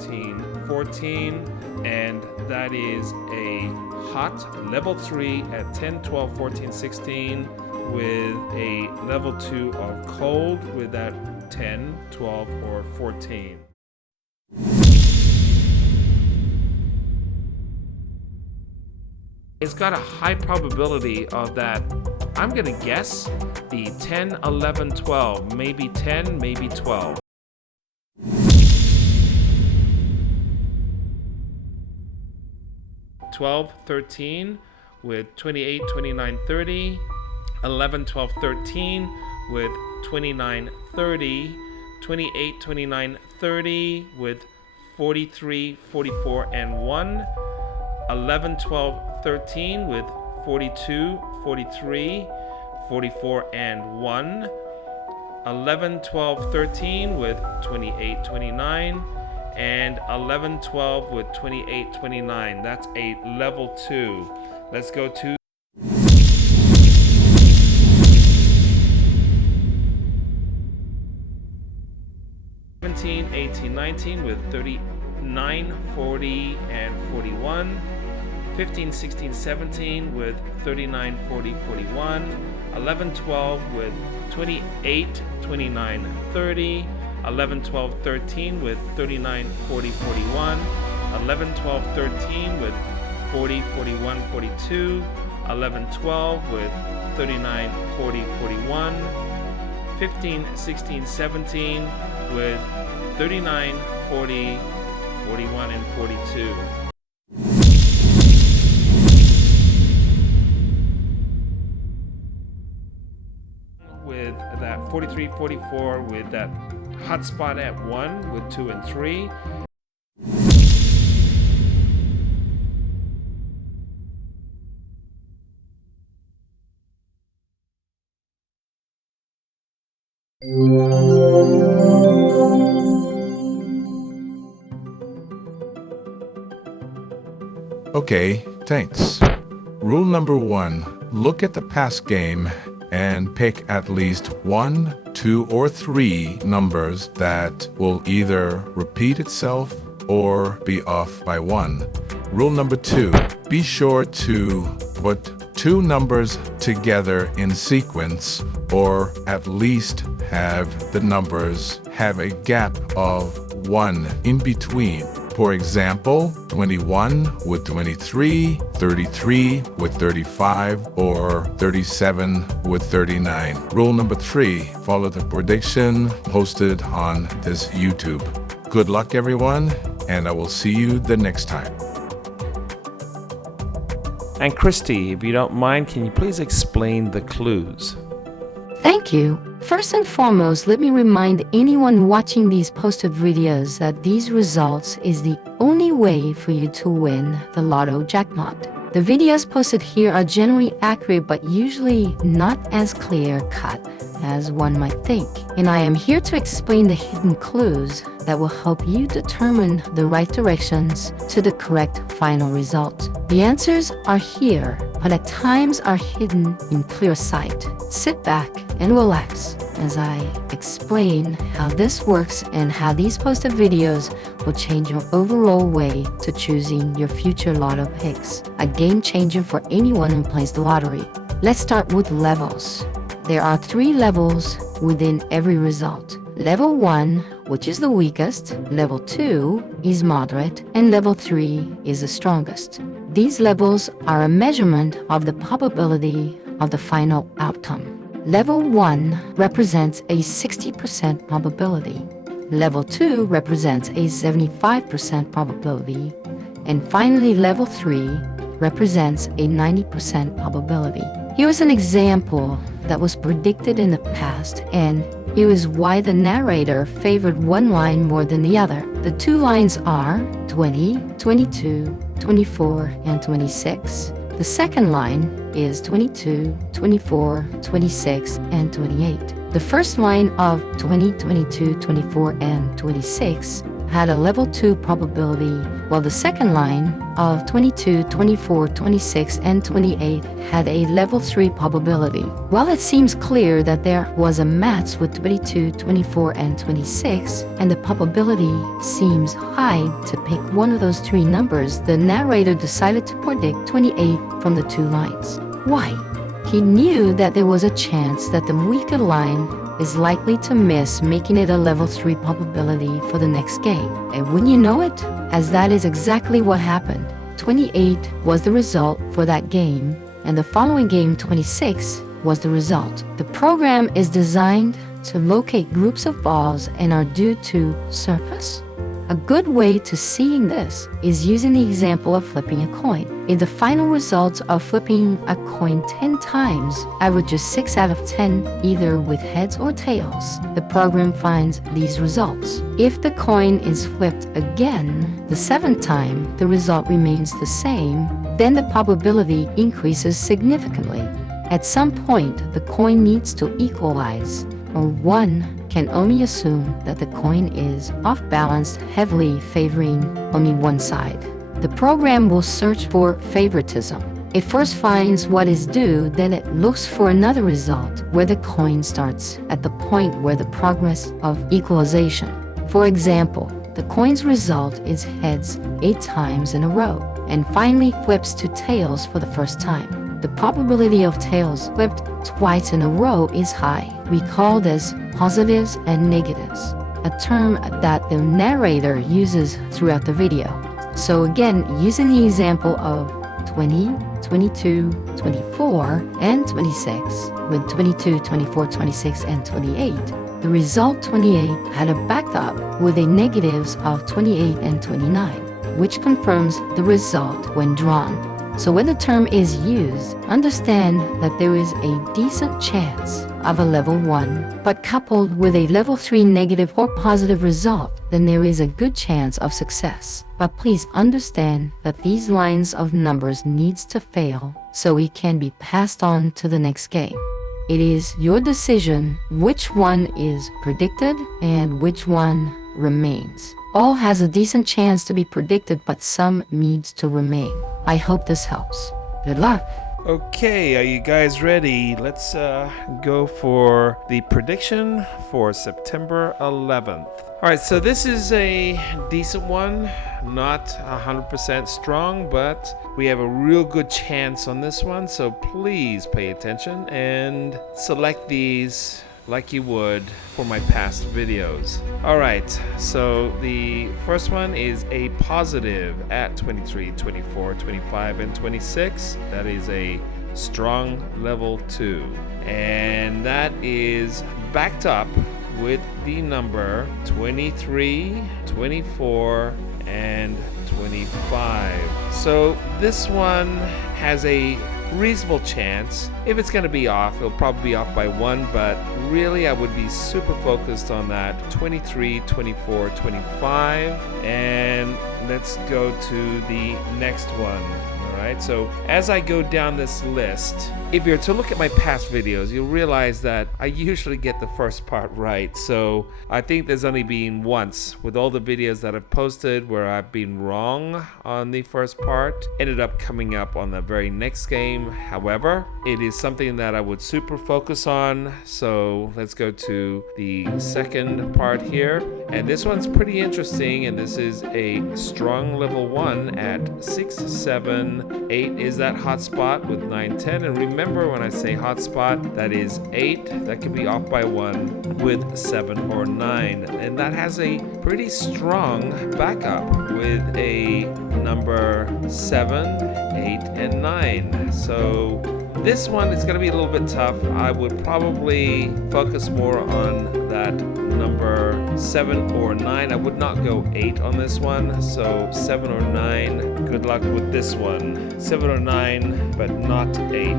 13, 14, and that is a hot level 3 at 10, 12, 14, 16 with a level 2 of cold with that 10, 12, or 14. It's got a high probability of that. I'm gonna guess the 10, 11, 12, maybe 10, maybe 12. (12, 13) with 28, 29, 30. 11, 12, 13 with 29, 30. 28, 29, 30 with 43, 44, and 1. 11, 12, 13 with 42, 43, 44, and 1. 11, 12, 13 with 28, 29. And 11, 12 with 28, 29. That's a level 2. Let's go to 17, 18, 19 with 39, 40, and 41. 15, 16, 17 with 39, 40, 41. 11, 12 with 28, 29, 30. 11, 12, 13 with 39, 40, 41. 11, 12, 13 with 40, 41, 42. 11, 12 with 39, 40, 41. 15, 16, 17 with 39, 40, 41, and 42. With that 43, 44 with that hot spot at 1 with 2 and 3. Okay, thanks. Rule number 1, look at the past game and pick at least 1, 2, or 3 numbers that will either repeat itself or be off by 1. Rule number 2, be sure to put 2 numbers together in sequence, or at least have the numbers have a gap of 1 in between. For example, 21 with 23, 33 with 35, or 37 with 39. Rule number 3, follow the prediction posted on this YouTube. Good luck, everyone, and I will see you the next time. And Christy, if you don't mind, can you please explain the clues? Thank you. First and foremost, let me remind anyone watching these posted videos that these results is the only way for you to win the Lotto jackpot. The videos posted here are generally accurate but usually not as clear-cut as one might think. And I am here to explain the hidden clues that will help you determine the right directions to the correct final result. The answers are here, but at times are hidden in clear sight. Sit back and relax as I explain how this works and how these posted videos will change your overall way to choosing your future Lotto picks. A game changer for anyone who plays the lottery. Let's start with levels. There are 3 levels within every result. Level 1, which is the weakest, level 2 is moderate, and level 3 is the strongest. These levels are a measurement of the probability of the final outcome. Level 1 represents a 60% probability. Level 2 represents a 75% probability. And finally, level 3 represents a 90% probability. Here's an example that was predicted in the past, and here is why the narrator favored one line more than the other. The 2 lines are 20, 22, 24, and 26. The second line is 22, 24, 26, and 28. The first line of 20, 22, 24, and 26 had a level 2 probability, while the second line of 22, 24, 26, and 28 had a level 3 probability. While it seems clear that there was a match with 22, 24, and 26, and the probability seems high to pick one of those three numbers, the narrator decided to predict 28 from the two lines. Why? He knew that there was a chance that the weaker line is likely to miss, making it a level 3 probability for the next game. And wouldn't you know it? As that is exactly what happened. 28 was the result for that game, and the following game, 26, was the result. The program is designed to locate groups of balls and are due to surface. A good way to seeing this is using the example of flipping a coin. If the final result of flipping a coin 10 times averages 6 out of 10, either with heads or tails, the program finds these results. If the coin is flipped again, the 7th time, the result remains the same, then the probability increases significantly. At some point, the coin needs to equalize, or one can only assume that the coin is off-balanced, heavily favoring only one side. The program will search for favoritism. It first finds what is due, then it looks for another result where the coin starts at the point where the progress of equalization. For example, the coin's result is heads 8 times in a row, and finally flips to tails for the first time. The probability of tails flipped twice in a row is high. We call this positives and negatives, a term that the narrator uses throughout the video. So again, using the example of 20, 22, 24, and 26, with 22, 24, 26, and 28, the result 28 had a backup with a negatives of 28 and 29, which confirms the result when drawn. So when the term is used, understand that there is a decent chance of a level 1, but coupled with a level 3 negative or positive result, then there is a good chance of success. But please understand that these lines of numbers needs to fail so it can be passed on to the next game. It is your decision which one is predicted and which one remains. All has a decent chance to be predicted, but some needs to remain. I hope this helps. Good luck. Okay, are you guys ready? Let's go for the prediction for September 11th. All right, so this is a decent one, not 100% strong, but we have a real good chance on this one, so please pay attention and select these like you would for my past videos. All right, so the first one is a positive at 23, 24, 25, and 26. That is a strong level 2. And that is backed up with the number 23, 24, and 25. So this one has a reasonable chance. If it's going to be off, it'll probably be off by 1, but really I would be super focused on that 23, 24, 25. And let's go to the next one. All right, so as I go down this list, if you're to look at my past videos, you'll realize that I usually get the first part right. So I think there's only been once with all the videos that I've posted where I've been wrong on the first part, ended up coming up on the very next game. However, it is something that I would super focus on. So let's go to the second part here. And this one's pretty interesting, and this is a strong level 1 at 6, 7, 8 is that hot spot with 9, 10. And remember, when I say hot spot, that is 8. That can be off by 1 with 7 or 9. And that has a pretty strong backup with a number 7, 8, and 9. So this one is going to be a little bit tough. I would probably focus more on that number 7 or 9. I would not go 8 on this one. So 7 or 9. Good luck with this one. 7 or 9, but not 8.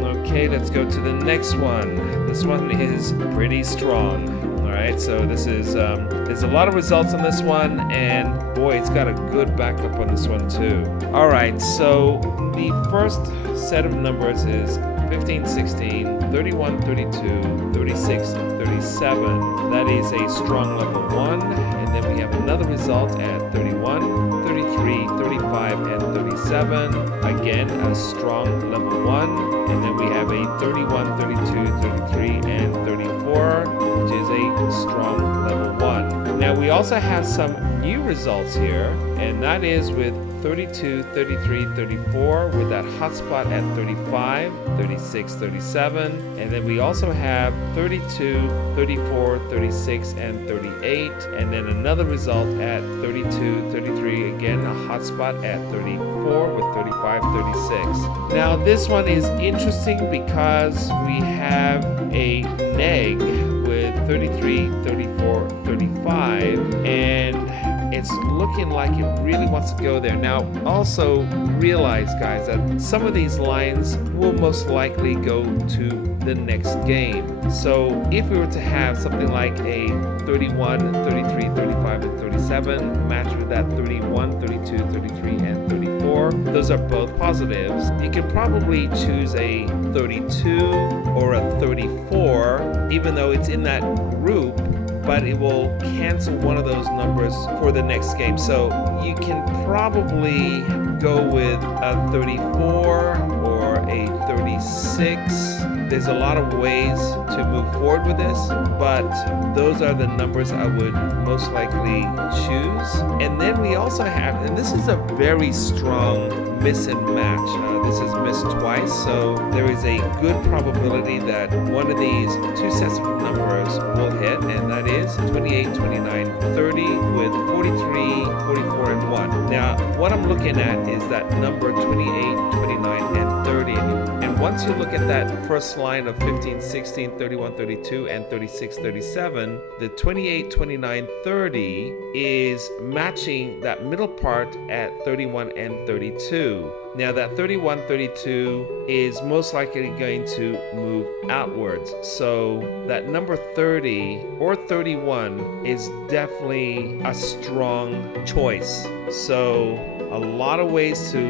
Okay, let's go to the next one. This one is pretty strong. All right, so this is there's a lot of results on this one, and boy, it's got a good backup on this one too. All right, so the first set of numbers is 15, 16, 31, 32, 36, 37. That is a strong level 1. And then we have another result at 31, 33, 35, and 37. Again, a strong level 1. And then we have a 31, 32, 33, and 34, which is a strong level 1. Now we also have some new results here, and that is with 32, 33, 34 with that hotspot at 35, 36, 37. And then we also have 32, 34, 36, and 38. And then another result at 32, 33, again a hotspot at 34 with 35, 36. Now this one is interesting because we have a neg with 33, 34, 35, and it's looking like it really wants to go there. Now, also realize, guys, that some of these lines will most likely go to the next game. So if we were to have something like a 31, 33, 35, and 37 match with that 31, 32, 33, and 34, those are both positives. You can probably choose a 32 or a 34, even though it's in that group, but it will cancel one of those numbers for the next game. So you can probably go with a 34 or a 36. There's a lot of ways to move forward with this, but those are the numbers I would most likely choose. And then we also have, and this is a very strong miss and match. This is missed twice, so there is a good probability that one of these two sets of numbers will hit, and that is 28, 29, 30 with 43, 44, and 1. Now, what I'm looking at is that number 28, 29, and 30. And once you look at that first line of 15, 16, 31, 32, and 36, 37, the 28, 29, 30 is matching that middle part at 31 and 32. Now that 31, 32 is most likely going to move outwards. So that number 30 or 31 is definitely a strong choice. So a lot of ways to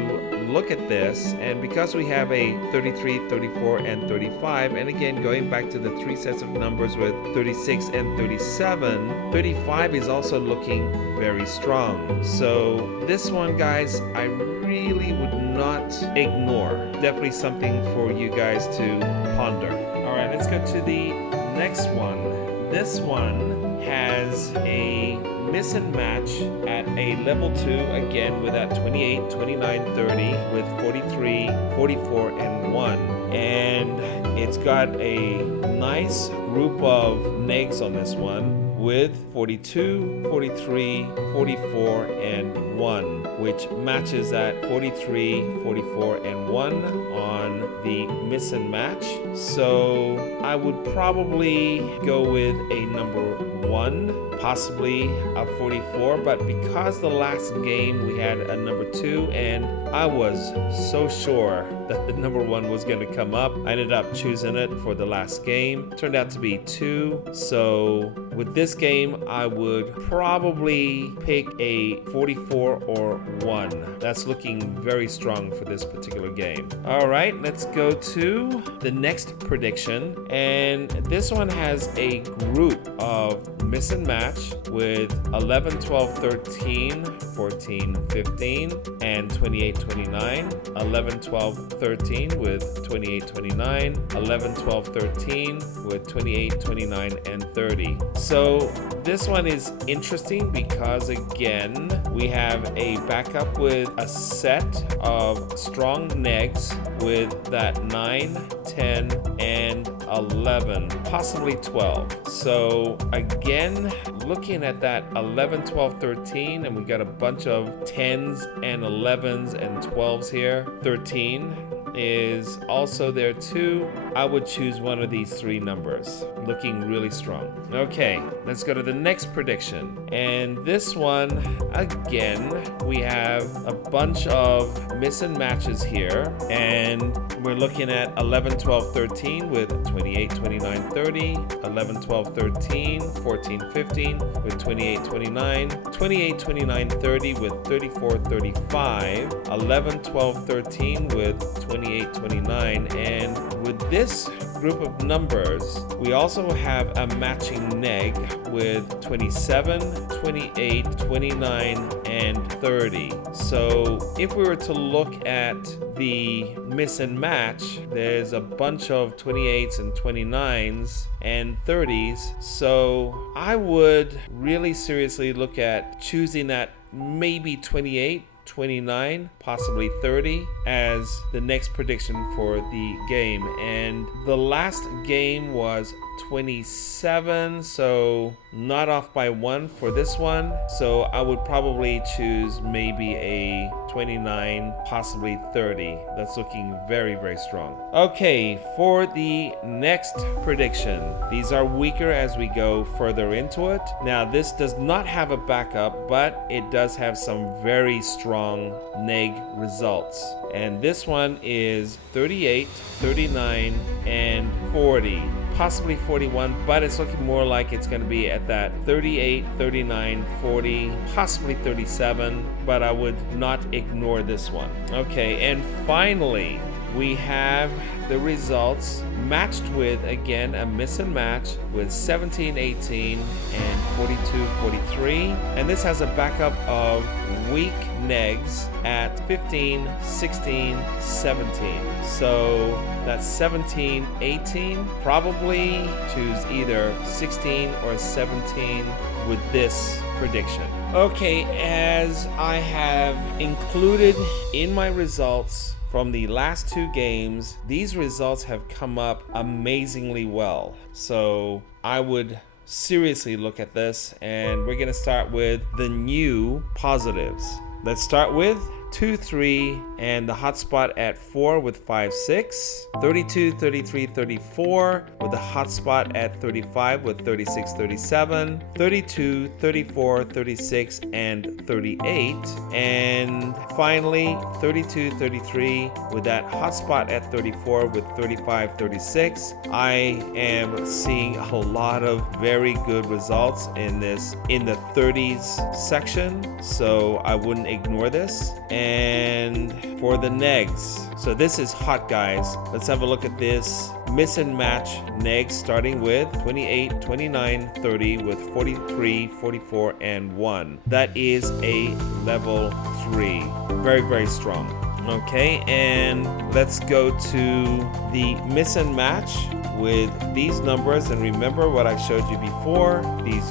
look at this, and because we have a 33, 34, and 35, and again going back to the three sets of numbers with 36 and 37, 35 is also looking very strong. So this one, guys, I really would not ignore. Definitely something for you guys to ponder. All right, let's go to the next one. This one has a miss and match at a level 2, again with that 28, 29, 30 with 43, 44, and 1. And it's got a nice group of negs on this one with 42, 43, 44, and 1, which matches that 43, 44, and 1 on the miss and match. So I would probably go with a number 1, possibly a 44, but because the last game we had a number 2 and I was so sure that the number 1 was going to come up, I ended up choosing it for the last game. Turned out to be 2. So with this game, I would probably pick a 44 or 1. That's looking very strong for this particular game. All right, let's go to the next prediction. And this one has a group of miss and match with 11, 12, 13, 14, 15, and 28, 29. 11, 12, 13 with 28, 29. 11, 12, 13 with 28, 29, and 30. So this one is interesting because, again, we have a backup with a set of strong negs with that 9, 10, and 11, possibly 12. So again, looking at that 11, 12, 13, and we got a bunch of 10s and 11s and 12s here. 13 is also there too. I would choose one of these three numbers. Looking really strong. Okay, let's go to the next prediction. And this one, again, we have a bunch of miss and matches here. And we're looking at 11, 12, 13 with 28, 29, 30. 11, 12, 13, 14, 15 with 28, 29. 28, 29, 30 with 34, 35. 11, 12, 13 with 28, 28, 29. And with this group of numbers, we also have a matching neg with 27, 28, 29, and 30. So if we were to look at the miss and match, there's a bunch of 28s and 29s and 30s. So I would really seriously look at choosing that maybe 28, 29, possibly 30 as the next prediction for the game. And the last game was 27, so not off by one for this one. So I would probably choose maybe a 29, possibly 30. That's looking very, very strong. Okay, for the next prediction, these are weaker as we go further into it. Now, this does not have a backup, but it does have some very strong neg results. And this one is 38, 39, and 40. Possibly 41, but it's looking more like it's going to be at that 38, 39, 40, possibly 37, but I would not ignore this one. Okay, and finally, we have the results matched with, again, a miss and match with 17, 18, and 42, 43. And this has a backup of weak negs at 15, 16, 17. So that's 17, 18. Probably choose either 16 or 17 with this prediction. Okay, as I have included in my results from the last two games, these results have come up amazingly well. So I would seriously look at this, and we're going to start with the new positives. Let's start with 2, 3, and the hotspot at 4 with 5, 6, 32, 33, 34 with the hotspot at 35 with 36, 37, 32, 34, 36, and 38, and finally 32, 33 with that hotspot at 34 with 35, 36. I am seeing a lot of very good results in this in the 30s section, so I wouldn't ignore this. And for the negs, so this is hot, guys. Let's have a look at this miss and match negs, starting with 28, 29, 30 with 43, 44, and 1. That is a level 3. Very, very strong. Okay, and let's go to the miss and match with these numbers. And remember what I showed you before, these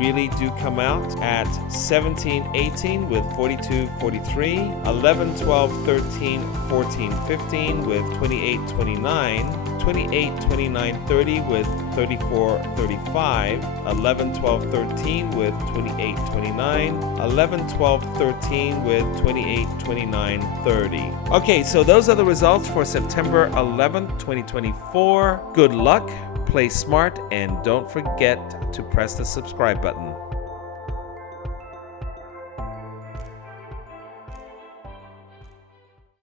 really do come out at 17, 18 with 42, 43, 11, 12, 13, 14, 15 with 28, 29, 28, 29, 30 with 34, 35, 11, 12, 13 with 28, 29, 11, 12, 13 with 28, 29, 30. Okay, so those are the results for September 11th, 2024. Good luck, play smart, and don't forget to press the subscribe button.